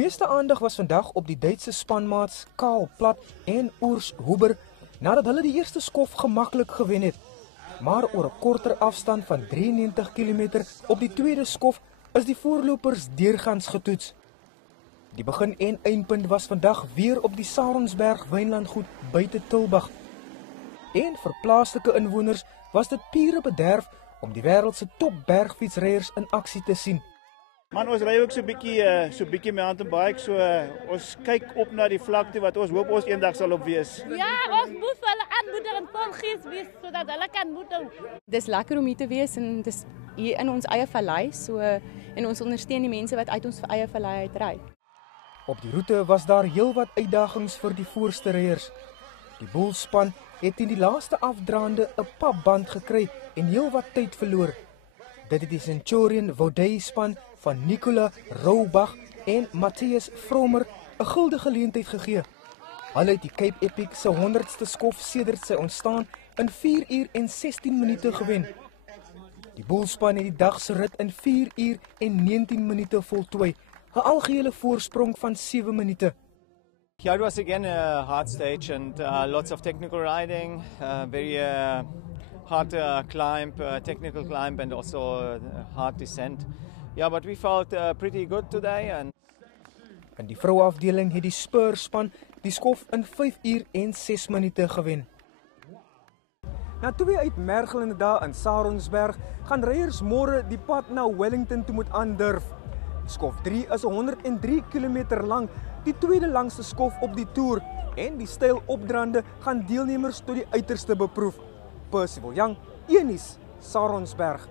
meeste aandag was vandag op die Duitse spanmaats Karl Platt en Urs Huber nadat hulle die eerste skof gemaklik gewen het. Maar oor 'n korter afstand van 93 km op die tweede skof is die voorlopers deurgangs getoets. Die begin- en eindpunt was vandag weer op die Saronsberg wynlandgoed buite Tulbagh. En vir plaaslike inwoners was dit pure bederf om die wêreld se top bergfietsryers in aksie te sien. Man, ons ry ook so bietjie mountainbike, so ons kyk op na die vlakte wat ons hoop ons eendag sal op wees. Ja, ons moet hulle aanmoedig en vol gees wees sodat hulle kan moedig. Dis lekker om hier te wees en dis hier in ons eie vallei, so en ons ondersteun die mense wat uit ons eie vallei uit ry. Op die roete was daar heelwat uitdagings vir die voorste ryers. Die boelspan het in die laaste afdraande 'n papband gekry en heelwat tyd verloor. Dit het die Centurion Vaudey span van Nicola Roubach en Matthias Frommer 'n gulde geleentheid gegee. Hulle het die Cape Epic se 100ste skof sedert sy ontstaan in 4 uur en 16 minute gewen. Die boelspan het die dag se rit in 4 uur en 19 minute voltooi, 'n algehele voorsprong van 7 minute. Yeah, it was again a hard stage and lots of technical riding, very hard climb, technical climb and also hard descent. Yeah, but we felt pretty good today. And in die vrouafdeling het die Spur-span die skof in 5 uur en 6 minute gewen. Na 2 uitmergelende dae in Saronsberg gaan ryers môre die pad na Wellington toe moet aandurf. Skof 3 is 103 km lank, die tweede langste skof op die toer en die styl opdraande gaan deelnemers tot die uiterste beproef. Percival Young, Eunice, Saronsberg.